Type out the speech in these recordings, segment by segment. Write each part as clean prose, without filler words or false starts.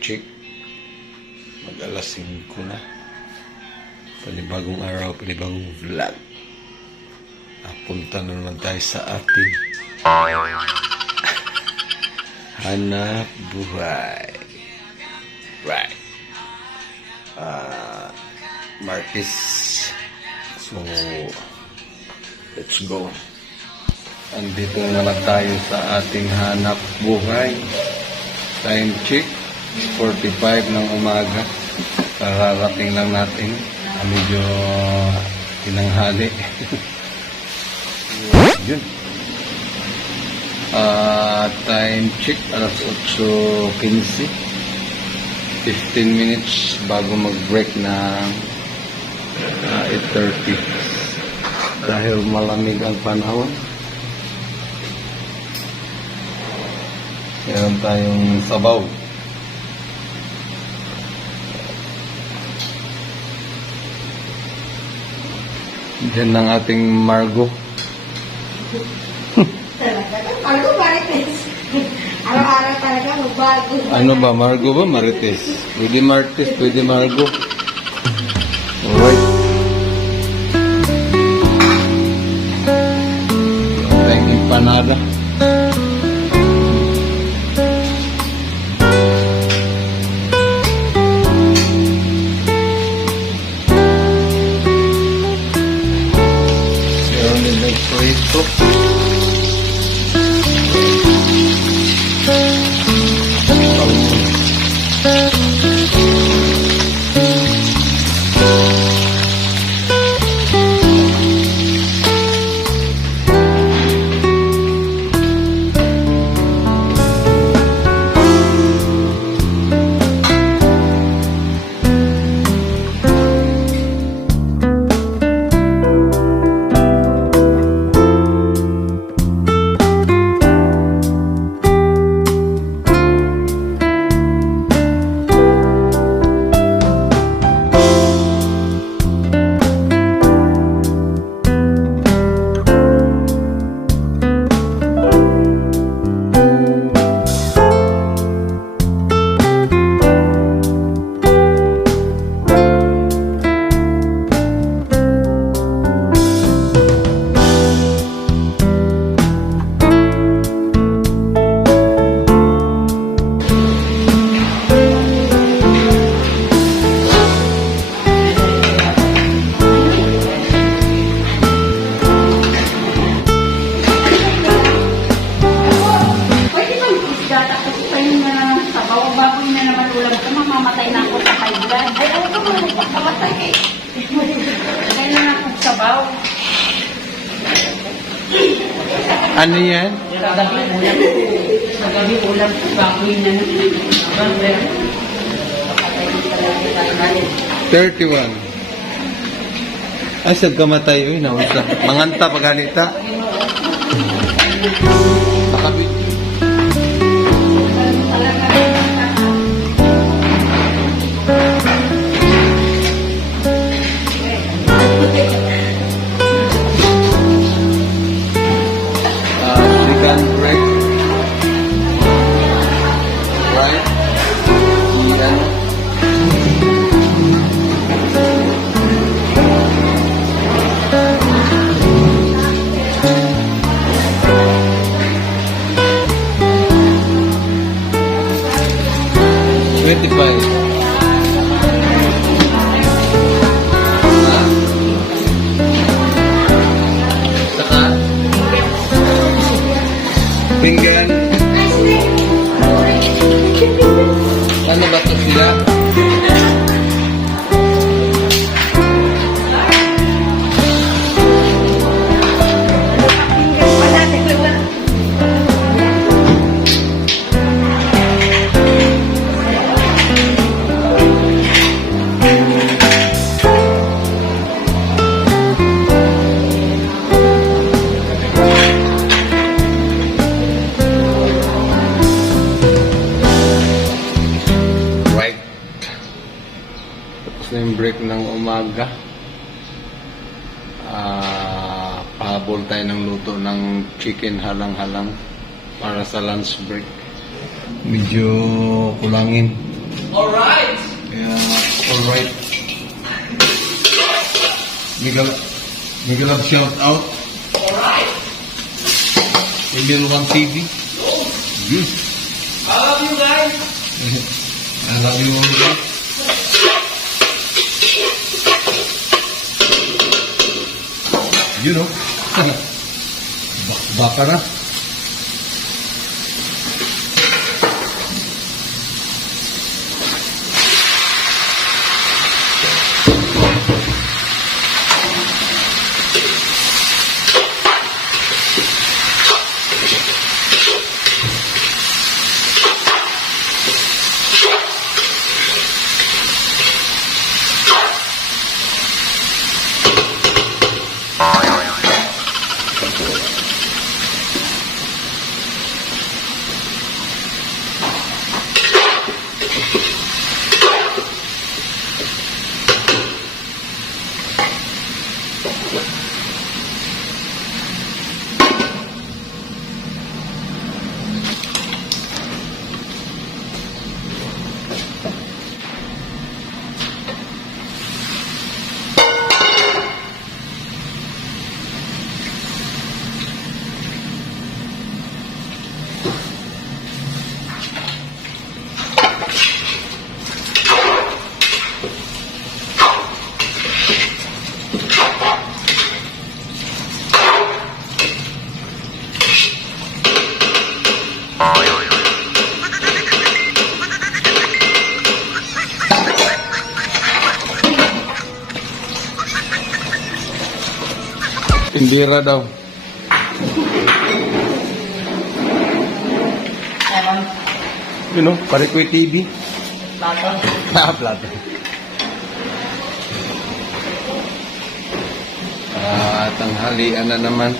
check. Mag alas 5 na. Panibagong araw, panibagong vlog. Punta na naman tayo sa ating hanap buhay. Right. Marquez. So, let's go. Andito na naman tayo sa ating hanap buhay. Time check, 45 ng umaga. Kararating lang natin. Medyo tinanghali. Yun. Time check, alas 8:15. 15 minutes bago mag-break ng 8:30. Dahil malamig ang panahon. Meron tayong sabaw. Diyan ng ating Margo. Margo Marites. Araw-araw talaga magbago. Ano ba? Margo ba? Marites? Pwede Marites, pwede Margo. Alright. Tayong empanada. Meron din ng prito. Ano yan? Magabi ulam ko, baboy na naman. 31. Asad ka matay, uy, nausa. Manganta paghalita. Nakabit. Chicken break. Right? Yan. Pinggan. Ano ba ito sila? Na yung break ng umaga. Pahabol tayo ng luto ng chicken halang-halang para sa lunch break. Medyo kulangin. Alright! Kaya, alright. Mega love shout out. Alright! Emil 1 TV. Yes. I love you guys! I love you all guys. You know. Baka na. Indira daw. Ewan. You know, Parikoy TV. Plato. Plato. Tanghalian na naman.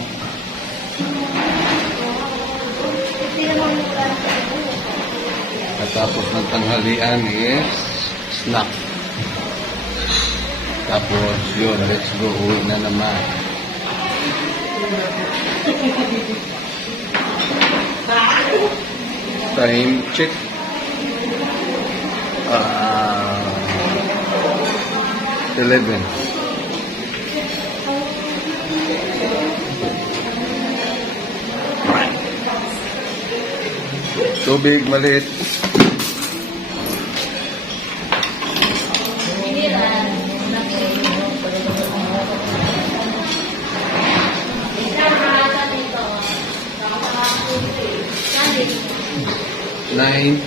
Katapos ng tanghalian is snack. Tapos yun, let's go. Uwi na naman. Time check. 11. Tubig maliit. Nine.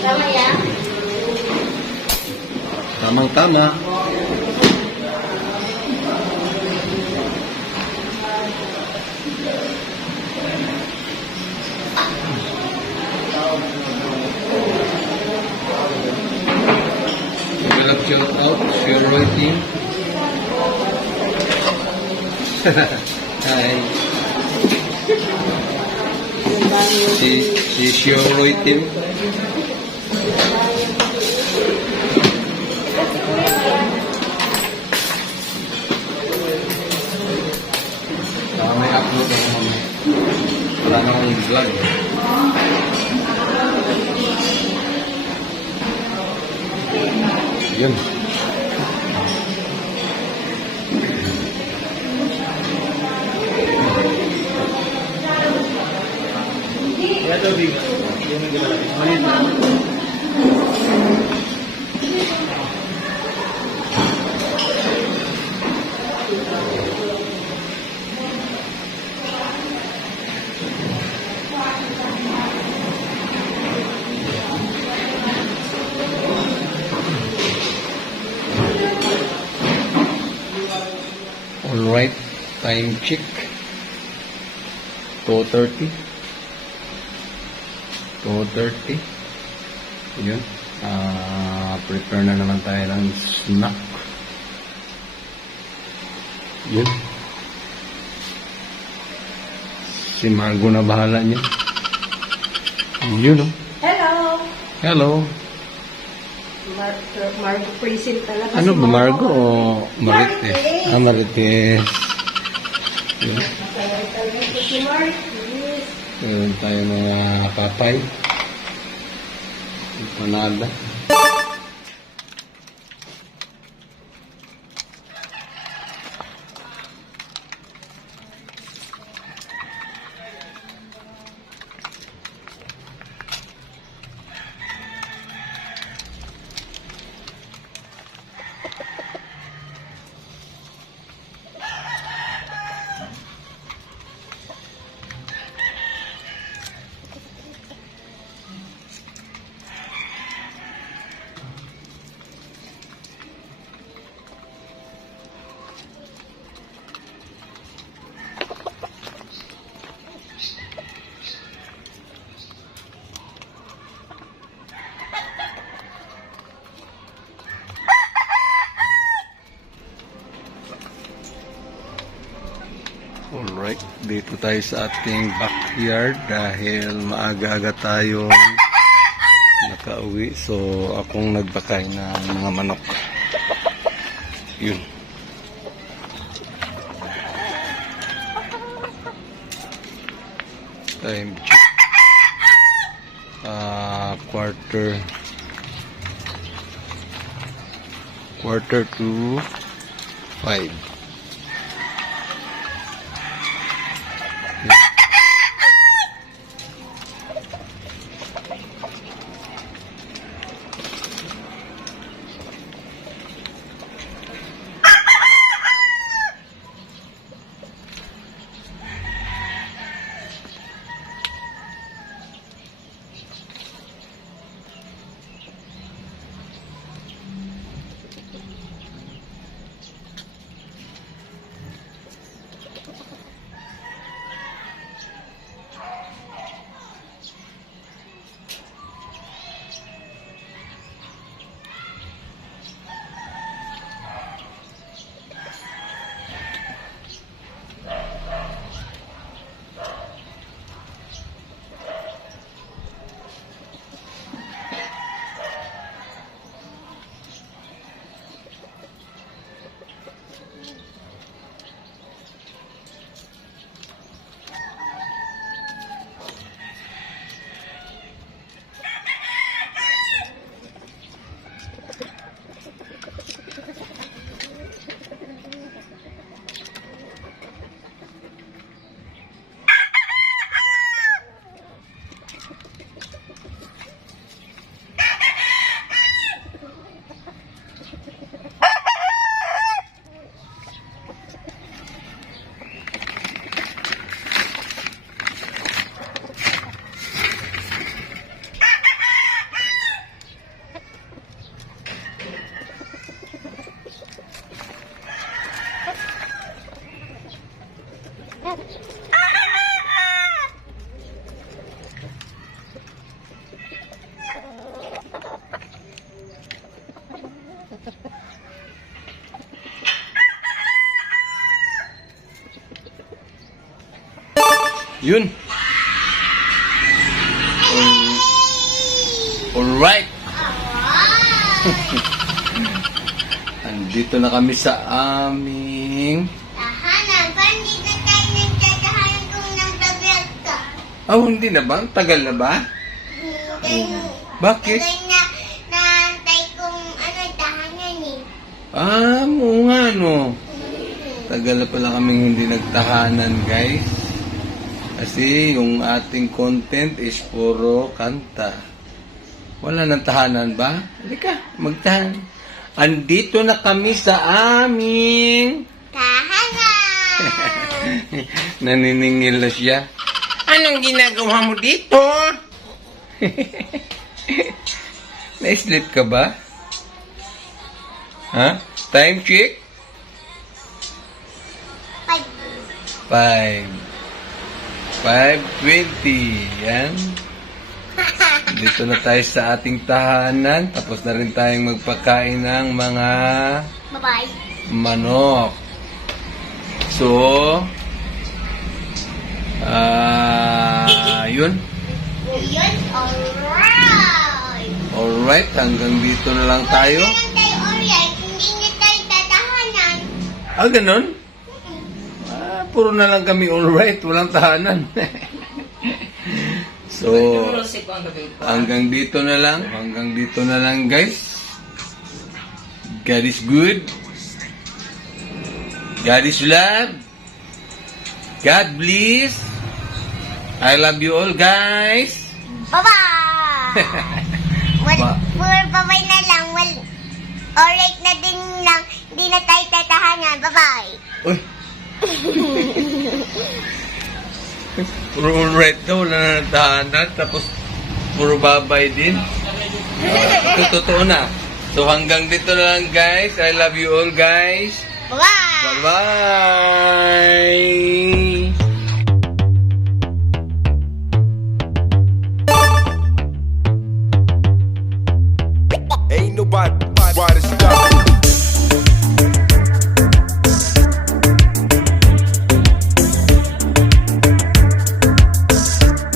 Tama yan? Tamang-tama. Develop shout out, share Roy team. Hi. Si Share Roy team. May upload ako mamaya. Wala na akong vlog. Yun. Alright, time check. 2:30. 2:30. Yun. Prepare na naman tayo ng snack. Yun. Si Margo na bahala niya. Yun, oh. Hello! Hello. Margo Present talaga. Ano si ba, Mama. Margo o Marites? Ah, Marites. Yun. Kaya talaga si Martis. Meron tayo mga papay. Empanada. Alright, dito tayo sa ating backyard dahil maaga-aga tayo nakauwi. So, akong nagbakay ng mga manok. Yun. Time check. Quarter to 5. Yun. Alright. Andito na kami sa aming... Tahanan, parang hindi na tayo nagtatahanan kung nagbablog ka. Oh, hindi na ba? Tagal na ba? Bakit? Tagal na naantay kung ano, tahanan eh. Ah, oo nga, no. Tagal na pala kaming hindi nagtahanan, guys. Kasi yung ating content is puro kanta. Wala nang tahanan ba? Halika, magtahan. Andito na kami sa aming... Tahanan! Naniningil na siya. Anong ginagawa mo dito? Na-sleep ka ba? Ha? Time check? 5:20. Yan. Dito na tayo sa ating tahanan. Tapos na rin tayong magpakain ng mga Bye-bye. manok. So, yun. Yun, alright. Alright, hanggang dito na lang tayo. Huwag na lang tayo alright. Hindi na tayo tatahanan. Ah, ganun? Puro na lang kami alright, walang tahanan. So, hanggang dito na lang guys. God is good. God is love. God bless. I love you all guys. Bye-bye! Puro bye-bye na lang. Alright na din lang. Hindi na tayo tatahanan. Bye-bye! Uy. Puro alright daw, wala na natahanan. Tapos, puro babay din. Ito totoo na. So, hanggang dito na lang guys. I love you all guys. Bye-bye! Bye-bye! Ain't nobody